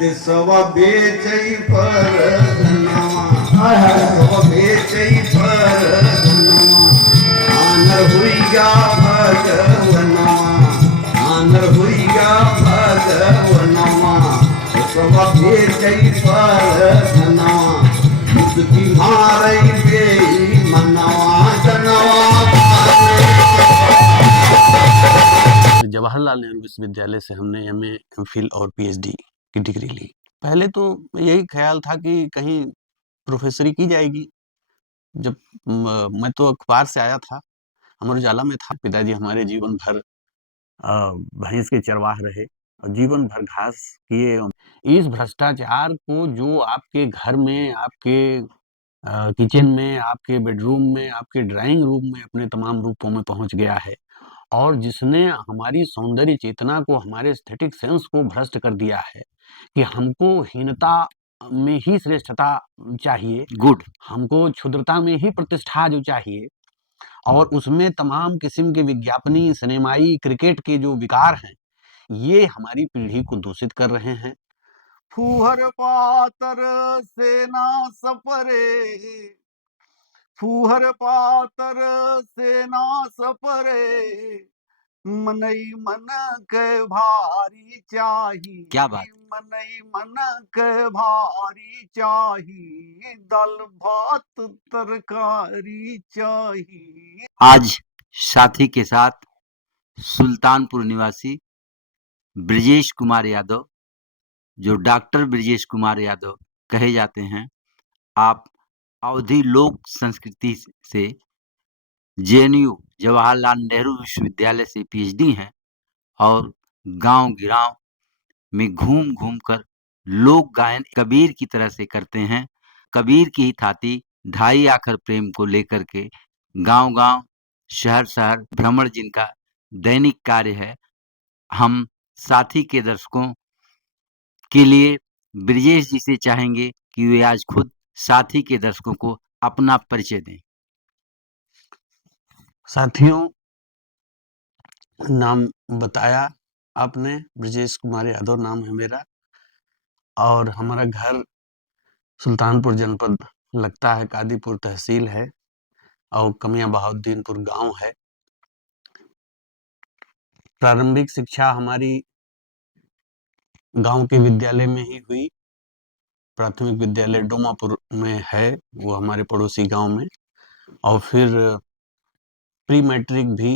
देशवा बेचै पर धनवा, देशवा बेचै पर धनवा, आनर हुइया भगवनवा, आनर हुइया भगवनवा, देशवा बेचै पर धनवा, मुस्की मारै बेईमनवा जनवा। जवाहरलाल नेहरू विश्वविद्यालय से हमने एमए, एमफिल और पीएचडी की डिग्री ली। पहले तो यही ख्याल था कि कहीं प्रोफेसरी की जाएगी। जब मैं तो अखबार से आया था, अमर उजाला में था। पिताजी हमारे जीवन भर भैंस के चरवाह रहे और जीवन भर घास किए। इस भ्रष्टाचार को जो आपके घर में, आपके किचन में, आपके बेडरूम में, आपके ड्राइंग रूम में अपने तमाम रूपों में पहुंच गया है, और जिसने हमारी सौंदर्य चेतना को, हमारे एस्थेटिक सेंस को भ्रष्ट कर दिया है कि हमको हीनता में ही श्रेष्ठता चाहिए, गुड, हमको क्षुद्रता में ही प्रतिष्ठा जो चाहिए, और उसमें तमाम किस्म के विज्ञापनी, सिनेमाई, क्रिकेट के जो विकार हैं, ये हमारी पीढ़ी को दूषित कर रहे हैं। फूहर पातर सेना सपरे, फूहर पातर सेना सपरे, मनई मन के भारी चाही, क्या बात। मनई मन के भारी चाही, दाल भात तरकारी चाही। आज साथी के साथ सुल्तानपुर निवासी ब्रजेश कुमार यादव, जो डॉक्टर ब्रजेश कुमार यादव कहे जाते हैं। आप अवधि लोक संस्कृति से जेएनयू जवाहरलाल नेहरू विश्वविद्यालय से पीएचडी हैं और गांव गिराव में घूम घूम कर लोक गायन कबीर की तरह से करते हैं। कबीर की ही थाती ढाई आखर प्रेम को लेकर के गांव गांव, शहर शहर भ्रमण जिनका दैनिक कार्य है। हम साथी के दर्शकों के लिए ब्रजेश जी से चाहेंगे कि वे आज खुद साथी के दर्शकों को अपना परिचय दें। साथियों, नाम बताया आपने, ब्रजेश कुमार यादव नाम है मेरा, और हमारा घर सुल्तानपुर जनपद लगता है, कादीपुर तहसील है, और कमियां बहाउद्दीनपुर गांव है। प्रारंभिक शिक्षा हमारी गांव के विद्यालय में ही हुई। प्राथमिक विद्यालय डोमापुर में है, वो हमारे पड़ोसी गांव में, और फिर प्री मैट्रिक भी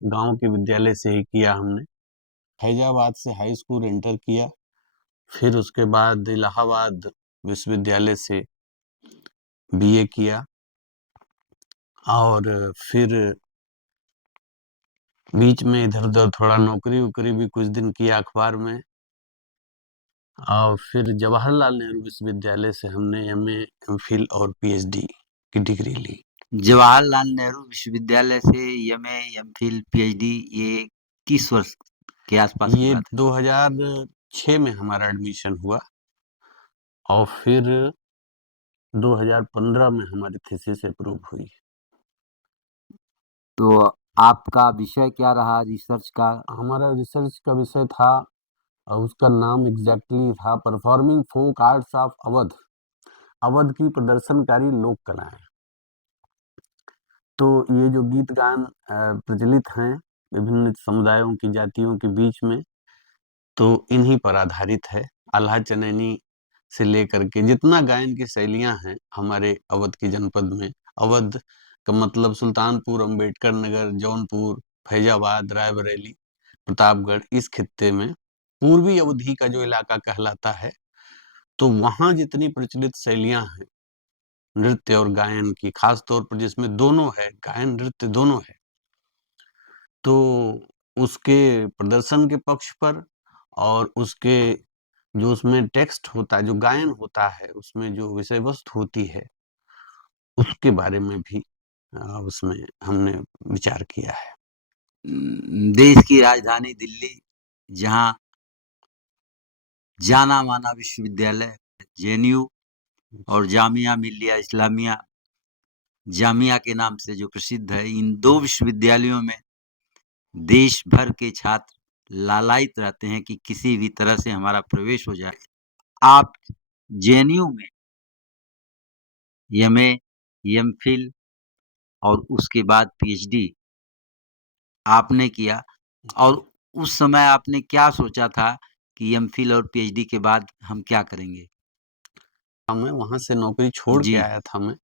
गांव के विद्यालय से ही किया हमने। फैजाबाद से हाई स्कूल एंटर किया, फिर उसके बाद इलाहाबाद विश्वविद्यालय से बीए किया, और फिर बीच में इधर-उधर थोड़ा नौकरी-वोकरी भी कुछ दिन किया अखबार में, और फिर जवाहरलाल नेहरू विश्वविद्यालय से हमने एमए, एमफिल और पीएचडी की डिग्री ली। जवाहरलाल नेहरू विश्वविद्यालय से एमए, एमफिल, पीएचडी ये किस वर्ष के आसपास की ये बात है? 2006 में हमारा एडमिशन हुआ, और फिर 2015 में हमारी थीसिस अप्रूव हुई। तो आपका विषय क्या रहा रिसर्च का? हमारा रिसर्च का विषय था, उसका नाम एग्जैक्टली था performing folk arts of Awadh, Awadh की प्रदर्शनकारी लोक कलाएं। तो ये जो गीत गान प्रचलित हैं विभिन्न समुदायों की, जातियों के बीच में, तो इन्हीं पर आधारित है। आल्हा चनैनी से लेकर के जितना गायन की शैलियां हैं हमारे अवध के जनपद में, अवध का मतलब सुल्तानपुर, अंबेडकर नगर, जौनपुर, फैजाबाद, रायबरेली, प्रतापगढ़, इस खित्ते में पूर्वी अवधि का जो इलाका कहलाता है, तो वहां जितनी प्रचलित शैलियां हैं नृत्य और गायन की, खास तौर पर जिसमें दोनों है, गायन नृत्य दोनों है, तो उसके प्रदर्शन के पक्ष पर, और उसके जो उसमें टेक्स्ट होता है, जो गायन होता है, उसमें जो विषय वस्तु होती है, उसके बारे में भी उसमें हमने विचार किया है। देश की राजधानी दिल्ली, जहां जाना माना विश्वविद्यालय जेएनयू और जामिया मिल्लिया इस्लामिया जामिया के नाम से जो प्रसिद्ध है, इन दो विश्वविद्यालयों में देश भर के छात्र लालायित रहते हैं कि किसी भी तरह से हमारा प्रवेश हो जाए। आप जेएनयू में एमए, एमफिल और उसके बाद पीएचडी आपने किया और उस समय आपने क्या सोचा था कि एमफिल और पीएचडी के बाद हम क्या करेंगे? मैं वहाँ से नौकरी छोड़ के जी। आया था मैं।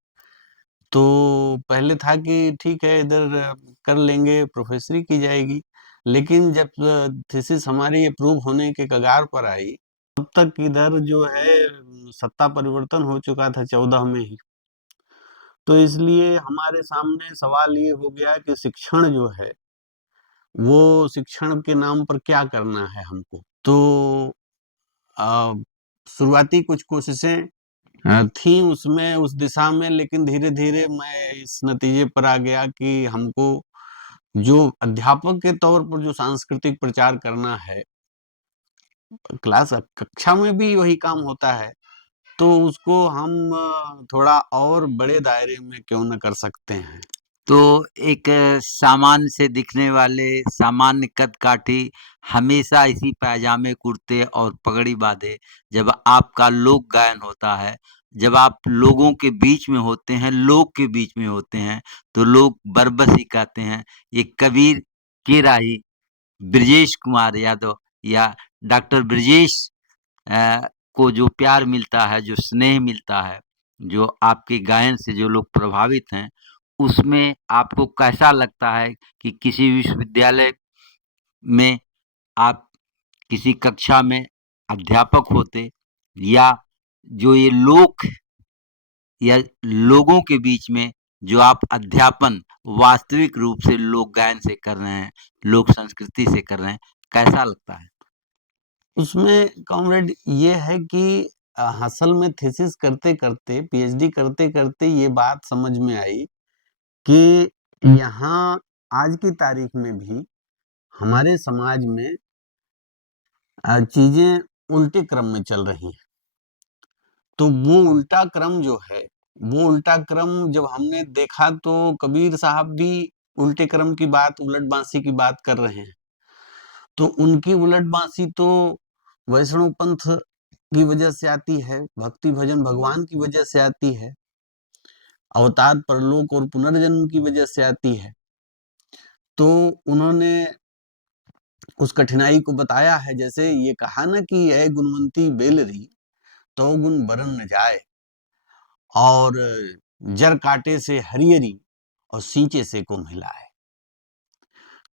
तो पहले था कि ठीक है इधर कर लेंगे, प्रोफ़ेसरी की जाएगी। लेकिन जब थीसिस हमारी अप्रूव होने के कगार पर आई, तब तक इधर जो है सत्ता परिवर्तन हो चुका था 14 में ही। तो इसलिए हमारे सामने सवाल ये हो गया कि शिक्षण जो है, वो शिक्षण के नाम पर क्या करना है हमको? तो अ, शुरुआती कुछ कोशिशें थी उसमें उस दिशा में, लेकिन धीरे-धीरे मैं इस नतीजे पर आ गया कि हमको जो अध्यापक के तौर पर जो सांस्कृतिक प्रचार करना है, कक्षा में भी वही काम होता है, तो उसको हम थोड़ा और बड़े दायरे में क्यों ना कर सकते हैं। तो एक सामान्य से दिखने वाले सामान्य कद-काठी हमेशा इसी पायजामे, कुर्ते और पगड़ी बाँधे जब आपका लोक गायन होता है, जब आप लोगों के बीच में होते हैं, लोक के बीच में होते हैं, तो लोग बरबस ही कहते हैं, ये कबीर के राही ब्रजेश कुमार यादव या डॉक्टर ब्रजेश को जो प्यार मिलता है, जो स्नेह मिलता है, जो आपके गायन से जो लोग प्रभावित हैं, उसमें आपको कैसा लगता है कि किसी विश्वविद्यालय में आप किसी कक्षा में अध्यापक होते या जो ये लोक या लोगों के बीच में जो आप अध्यापन वास्तविक रूप से लोक गायन से कर रहे हैं, लोक संस्कृति से कर रहे हैं, कैसा लगता है? उसमें कॉमरेड ये है कि असल में थीसिस करते-करते, पीएचडी करते-करते ये बात समझ में आई कि यहाँ आज की तारीख में भी हमारे समाज में चीज़ें उल्टे क्रम में चल रही हैं। तो वो उल्टा क्रम जो है, वो उल्टा क्रम जब हमने देखा तो कबीर साहब भी उल्टे क्रम की बात, उलट बाँसी की बात कर रहे हैं। तो उनकी उलट बाँसी तो वैष्णव पंथ की वजह से आती है, भक्ति भजन भगवान की वजह से आती है, अवतार परलोक और पुनर्जन्म की वजह से आती है। तो उन्होंने उस कठिनाई को बताया है, जैसे ये कहा ना कि "ऐ गुणवंती बेलरी, तौ गुण बरन न जाए" और "जर काटे से हरियरी और सींचे से को मिलाए"।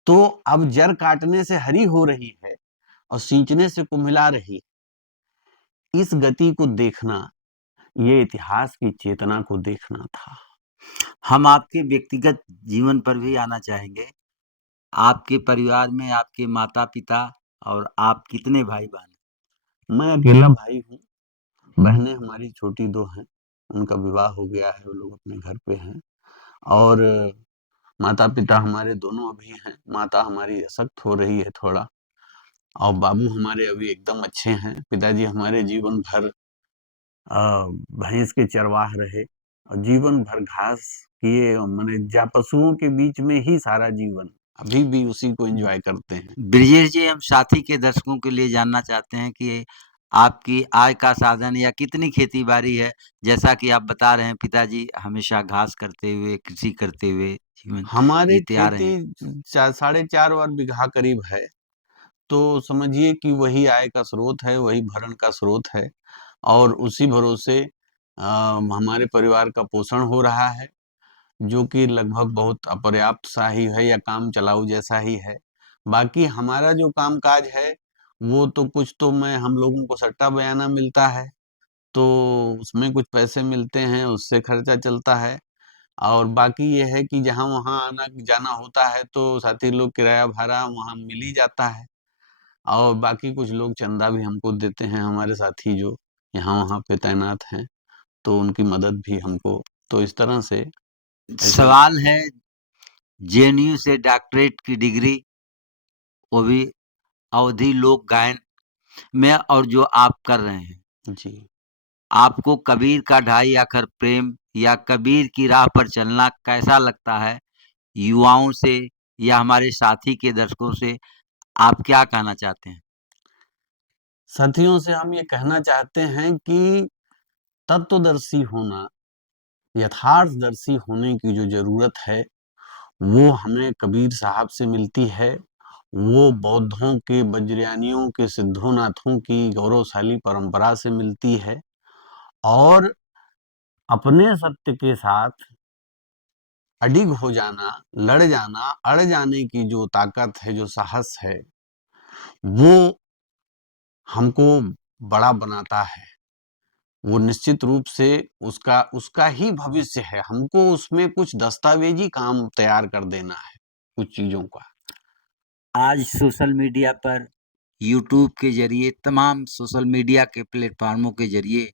तो अब जड़ काटने से हरी हो रही है और सींचने से कुम्हिला रही। इस गति को देखना, ये इतिहास की चेतना को देखना था। हम आपके व्यक्तिगत जीवन पर भी आना चाहेंगे। आपके परिवार में आपके माता-पिता और आप कितने भाई-बहन हैं? मैं अकेला भाई हूँ, बहनें हमारी छोटी 2 हैं, उनका विवाह हो गया है, वो लोग अपने घर पे हैं और माता-पिता हमारे दोनों अभी हैं, माता हमारी अशक्त हो रही है थोड़ा और बाबू हमारे अभी एकदम अच्छे हैं। पिताजी हमारे जीवन भर अ, भैंस के चरवाह रहे और जीवन भर घास किए और माने पशुओं के बीच में ही सारा जीवन, अभी भी उसी को एन्जॉय करते हैं। ब्रिजेश जी, हम साथी के दर्शकों के लिए जानना चाहते हैं कि आपकी आय का साधन या कितनी खेती-बाड़ी है? जैसा कि आप बता रहे हैं पिताजी हमेशा घास करते हुए, कृषि करते हुए जीवन हमारी जीते आ रहे खेती हैं। साढ़े 4 और बीघा करीब है, तो समझिए कि वही आय का स्रोत है, वही भरण का स्रोत है और उसी भरोसे हमारे परिवार का पोषण हो रहा है। जो कि लगभग बहुत अपर्याप्त सा ही है या काम चलाऊ जैसा ही है। बाकी हमारा जो काम-काज है, वो तो कुछ तो मैं हम लोगों को सट्टा-बयाना मिलता है, तो उसमें कुछ पैसे मिलते हैं, उससे खर्चा चलता है और बाकी ये है कि जहाँ-वहाँ आना-जाना होता है, तो साथी लोग किराया भाड़ा वहाँ मिल ही जाता है और बाकी कुछ लोग चंदा भी हमको देते हैं, हमारे साथी जो यहाँ-वहाँ पे तैनात हैं, तो उनकी मदद भी हमको तो इस तरह से ऐसे सवाल है जेएनयू से डॉक्टरेट की डिग्री, वो भी अवधी लोक गायन में और जो आप कर रहे हैं। जी। आपको कबीर का ढाई आखर प्रेम या कबीर की राह पर चलना कैसा लगता है? युवाओं से या हमारे साथी के दर्शकों से आप क्या कहना चाहते हैं? साथियों से हम ये कहना चाहते हैं कि तत्वदर्शी होना, यथार्थदर्शी होने की जो ज़रूरत है, वो हमें कबीर साहब से मिलती है। वो बौद्धों के, वज्रयानियों के, सिद्धोनाथों की गौरवशाली परंपरा से मिलती है और अपने सत्य के साथ अडिग हो जाना, लड़ जाना, अड़ जाने की जो ताकत है, जो साहस है, वो हमको बड़ा बनाता है। वो निश्चित रूप से उसका उसका ही भविष्य है। हमको उसमें कुछ दस्तावेजी काम तैयार कर देना है, कुछ चीज़ों का। आज सोशल मीडिया पर यूट्यूब के ज़रिए, तमाम सोशल मीडिया के प्लेटफ़ॉर्मों के ज़रिए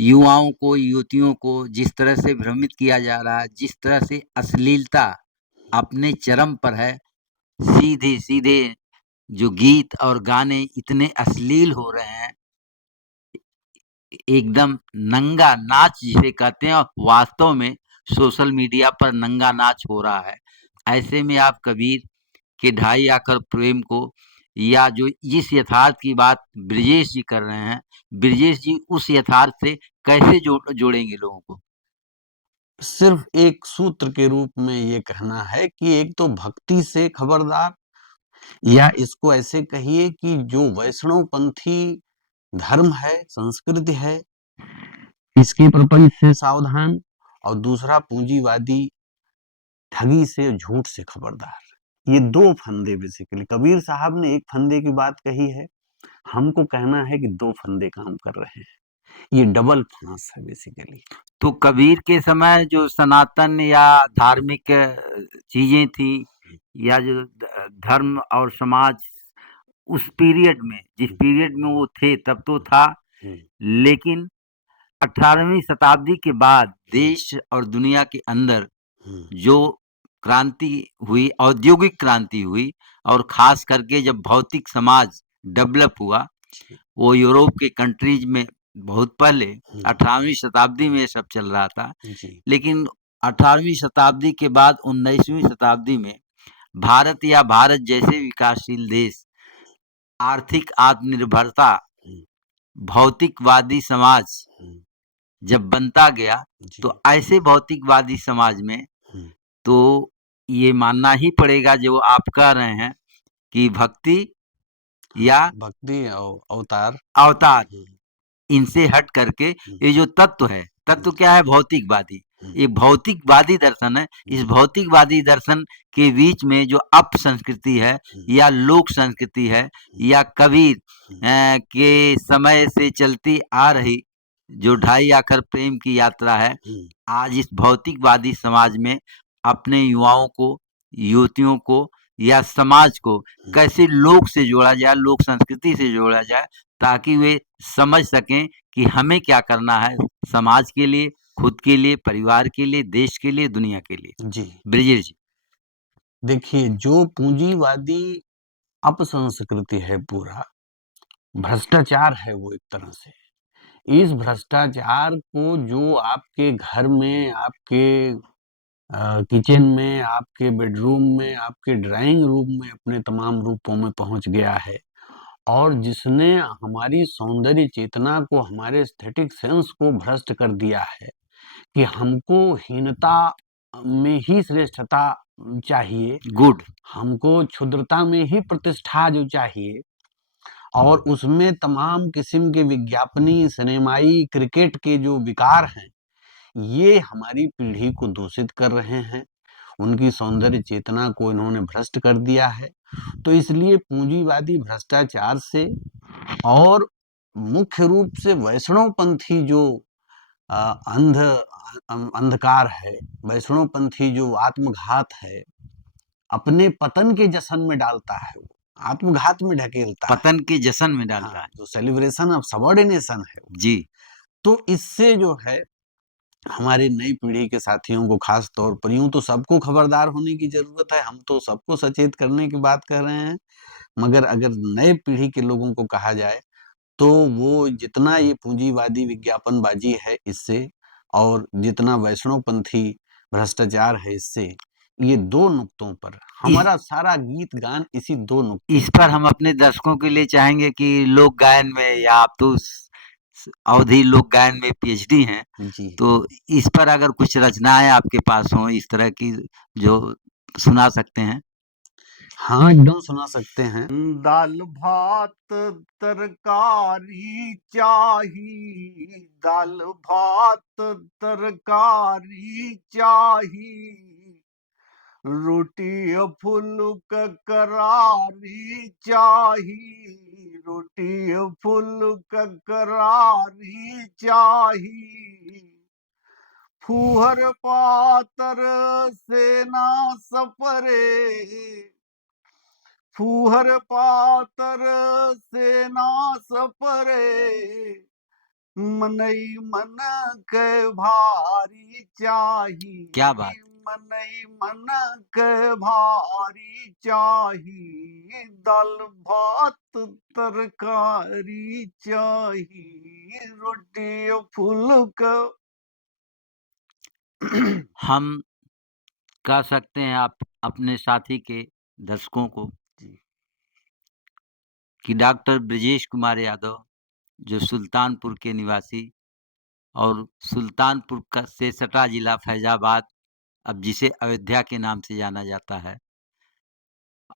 युवाओं को, युवतियों को जिस तरह से भ्रमित किया जा रहा है, जिस तरह से अश्लीलता अपने चरम पर है, सीधे-सीधे जो गीत और गाने इतने अश्लील हो रहे हैं, एकदम नंगा नाच जिसे कहते हैं, वास्तव में सोशल मीडिया पर नंगा नाच हो रहा है। ऐसे में आप कबीर के ढाई आकर प्रेम को, या जो जिस यथार्थ की बात ब्रजेश जी कर रहे हैं, ब्रजेश जी उस यथार्थ से कैसे जोड़ेंगे लोगों को? सिर्फ एक सूत्र के रूप में ये कहना है कि एक तो भक्ति से खबरदार, या इसको ऐसे कहिए कि जो वैष्णवपंथी धर्म है, संस्कृति है, इसके प्रपंच से सावधान, और दूसरा पूंजीवादी ठगी से, झूठ से खबरदार। ये 2 फंदे बेसिकली कबीर साहब ने एक फंदे की बात कही है, हमको कहना है कि 2 फंदे काम कर रहे हैं। ये डबल फांस है बेसिकली। तो कबीर के समय जो सनातन या धार्मिक चीज़ें थी, या जो धर्म और समाज उस पीरियड में, जिस पीरियड में वो थे तब तो था, लेकिन 18वीं शताब्दी के बाद देश और दुनिया के अंदर जो क्रांति हुई, औद्योगिक क्रांति हुई, और खास करके जब भौतिक समाज डेवलप हुआ, वो यूरोप के कंट्रीज में बहुत पहले 18वीं शताब्दी में ये सब चल रहा था। लेकिन 18वीं शताब्दी के बाद 19वीं शताब्दी में भारत या भारत जैसे विकासशील देश आर्थिक आत्मनिर्भरता, भौतिकवादी समाज जब बनता गया, तो ऐसे भौतिकवादी समाज में तो ये मानना ही पड़ेगा जो आप कह रहे हैं कि भक्ति या भक्ति अवतार अवतार, इनसे हट करके ये जो तत्व है, तत्व क्या है? भौतिकवादी। ये भौतिकवादी दर्शन है। इस भौतिकवादी दर्शन के बीच में जो अप संस्कृति है, या लोक संस्कृति है, या कबीर के समय से चलती आ रही जो ढाई आखर प्रेम की यात्रा है, आज इस भौतिकवादी समाज में अपने युवाओं को, युवतियों को, या समाज को कैसे लोक से जोड़ा जाए, लोक संस्कृति से जोड़ा जाए, ताकि वे समझ सकें कि हमें क्या करना है समाज के लिए, खुद के लिए, परिवार के लिए, देश के लिए, दुनिया के लिए। जी। ब्रिजेश जी। देखिए, जो पूंजीवादी अपसंस्कृति है, पूरा भ्रष्टाचार है वो एक तरह से। इस भ्रष्टाचार को जो आपके घर में, आपके किचन में, आपके बेडरूम में, आपके ड्राइंग रूम में अपने तमाम रूपों में पहुंच गया है, और जिसने हमारी सौंदर्य चेतना को, हमारे एस्थेटिक सेंस को भ्रष्ट कर दिया है कि हमको हीनता में ही श्रेष्ठता चाहिए, गुड। हमको क्षुद्रता में ही प्रतिष्ठा जो चाहिए, और उसमें तमाम किस्म के विज्ञापनी, सिनेमाई, क्रिकेट के जो विकार हैं, ये हमारी पीढ़ी को दूषित कर रहे हैं। उनकी सौंदर्य चेतना को इन्होंने भ्रष्ट कर दिया है। तो इसलिए पूंजीवादी भ्रष्टाचार से, और मुख्य रूप से वैष्णवपंथी जो अंधकार है, वैष्णवपंथी जो आत्मघात है, अपने पतन के जश्न में डालता है, वो आत्मघात में ढकेलता है, पतन के जश्न में डालता हाँ, है। जो सेलिब्रेशन ऑफ सबॉर्डिनेशन है जी। तो इससे जो है हमारी नई पीढ़ी के साथियों को, खास तौर पर, यूं तो सबको खबरदार होने की जरूरत है, हम तो सबको सचेत करने की बात कर रहे हैं, मगर अगर नए पीढ़ी के लोगों को कहा जाए तो वो जितना ये पूंजीवादी विज्ञापनबाजी है इससे, और जितना वैष्णवपंथी भ्रष्टाचार है इससे, ये 2 नुक्तों पर हमारा सारा गीत गान इसी 2 नुक्तों इस पर हम अपने दर्शकों के लिए चाहेंगे कि लोक गायन में, या आप तो अवधि लोक गायन में पीएचडी हैं, जी। तो इस पर अगर कुछ रचनाएं आपके पास हों इस तरह की, जो सुना सकते हैं। हाँ, एकदम सुना सकते हैं। दाल भात तरकारी चाही, दाल भात तरकारी चाही, रोटी फुल्क करारी चाही, रोटी फुल्क करारी चाही, फूहर पातर सेना सपरे, फूहर पातर सेना सपरे, मनई मन के भारी चाही, क्या बात। मनई मन के भारी चाही, दाल भात तरकारी चाही, रोटी फुल्क। हम कह सकते हैं आप अपने साथी के दर्शकों को जी। कि डॉक्टर ब्रजेश कुमार यादव, जो सुल्तानपुर के निवासी और सुल्तानपुर का से सटा जिला फैजाबाद, अब जिसे अयोध्या के नाम से जाना जाता है,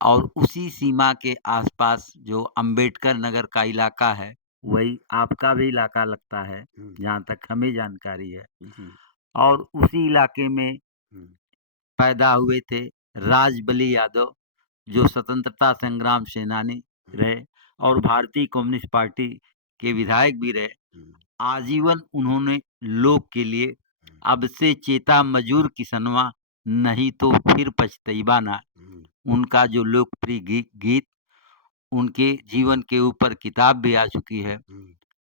और उसी सीमा के आसपास जो अंबेडकर नगर का इलाका है, वही आपका भी इलाका लगता है, जहाँ तक हमें जानकारी है। जी। और उसी इलाके में हम्म, पैदा हुए थे राजबली यादव, जो स्वतंत्रता संग्राम सेनानी रहे और भारतीय कम्युनिस्ट पार्टी के विधायक भी रहे। आजीवन उन्होंने लोक के लिए अब से चेता मजूर किसनवा, नहीं तो फिर पछतैबा ना, उनका जो लोकप्रिय गीत उनके जीवन के ऊपर किताब भी आ चुकी है।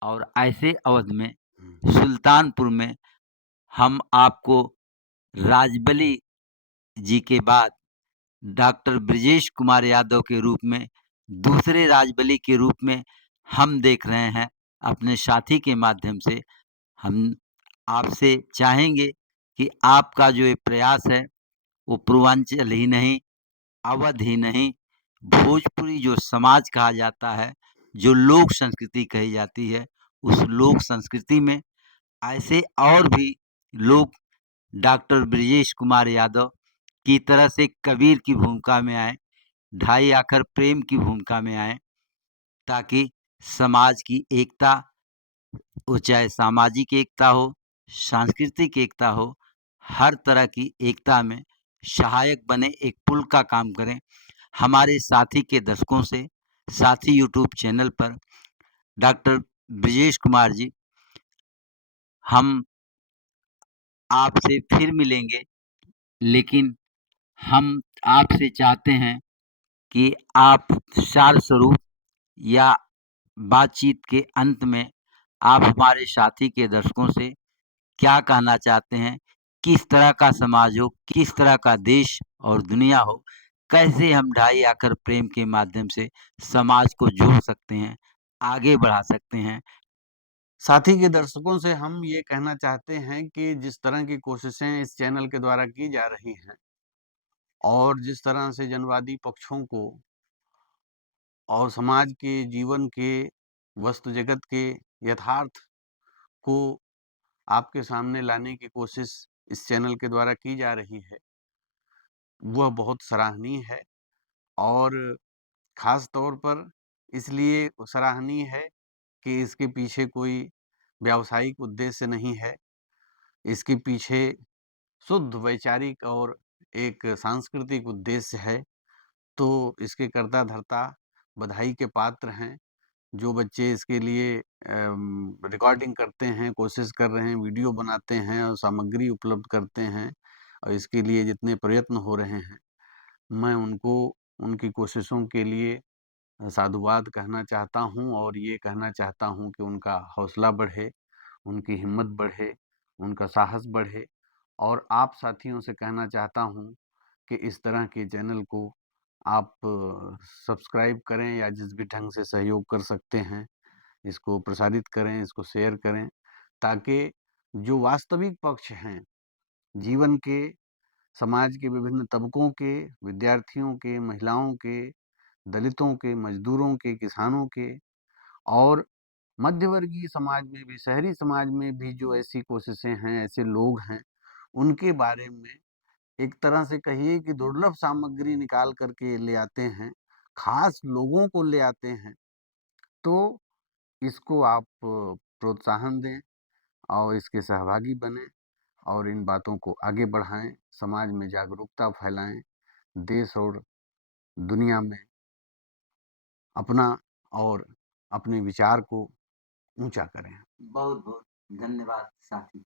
और ऐसे अवध में सुल्तानपुर में हम आपको राजबली जी के बाद डॉक्टर ब्रजेश कुमार यादव के रूप में, दूसरे राजबली के रूप में हम देख रहे हैं अपने साथी के माध्यम से। हम आपसे चाहेंगे कि आपका जो ये प्रयास है वो पूर्वांचल ही नहीं, अवध ही नहीं, भोजपुरी जो समाज कहा जाता है, जो लोक संस्कृति कही जाती है, उस लोक संस्कृति में ऐसे और भी लोग डॉक्टर ब्रजेश कुमार यादव की तरह से कबीर की भूमिका में आए, ढाई आखर प्रेम की भूमिका में आए, ताकि समाज की एकता, वो चाहे सामाजिक एकता हो, सांस्कृतिक एकता हो, हर तरह की एकता में सहायक बने, एक पुल का काम करें। हमारे साथी के दशकों से साथी यूट्यूब चैनल पर डॉक्टर ब्रजेश कुमार जी, हम आपसे फिर मिलेंगे, लेकिन हम आपसे चाहते हैं कि आप सार स्वरूप या बातचीत के अंत में आप हमारे साथी के दर्शकों से क्या कहना चाहते हैं, किस तरह का समाज हो, किस तरह का देश और दुनिया हो, कैसे हम ढाई आखर प्रेम के माध्यम से समाज को जोड़ सकते हैं, आगे बढ़ा सकते हैं। साथी के दर्शकों से हम ये कहना चाहते हैं कि जिस तरह की कोशिशें इस चैनल के द्वारा की जा रही हैं और जिस तरह से जनवादी पक्षों को और समाज के जीवन के, वस्तु जगत के यथार्थ को आपके सामने लाने की कोशिश इस चैनल के द्वारा की जा रही है, वह बहुत सराहनीय है। और ख़ास तौर पर इसलिए सराहनीय है कि इसके पीछे कोई व्यावसायिक उद्देश्य नहीं है। इसके पीछे शुद्ध वैचारिक और एक सांस्कृतिक उद्देश्य है। तो इसके कर्ता-धर्ता बधाई के पात्र हैं। जो बच्चे इसके लिए रिकॉर्डिंग करते हैं, कोशिश कर रहे हैं, वीडियो बनाते हैं और सामग्री उपलब्ध करते हैं और इसके लिए जितने प्रयत्न हो रहे हैं, मैं उनको उनकी कोशिशों के लिए साधुवाद कहना चाहता हूँ और ये कहना चाहता हूँ कि उनका हौसला बढ़े, उनकी हिम्मत बढ़े, उनका साहस बढ़े। और आप साथियों से कहना चाहता हूँ कि इस तरह के चैनल को आप सब्सक्राइब करें या जिस भी ढंग से सहयोग कर सकते हैं, इसको प्रसारित करें, इसको शेयर करें, ताकि जो वास्तविक पक्ष हैं जीवन के, समाज के विभिन्न तबकों के, विद्यार्थियों के, महिलाओं के, दलितों के, मजदूरों के, किसानों के और मध्यवर्गीय समाज में भी, शहरी समाज में भी जो ऐसी कोशिशें हैं, ऐसे लोग हैं, उनके बारे में एक तरह से कहिए कि दुर्लभ सामग्री निकाल करके ले आते हैं, खास लोगों को ले आते हैं। तो इसको आप प्रोत्साहन दें और इसके सहभागी बनें और इन बातों को आगे बढ़ाएं, समाज में जागरूकता फैलाएं, देश और दुनिया में अपना और अपने विचार को ऊंचा करें। बहुत बहुत धन्यवाद साथी।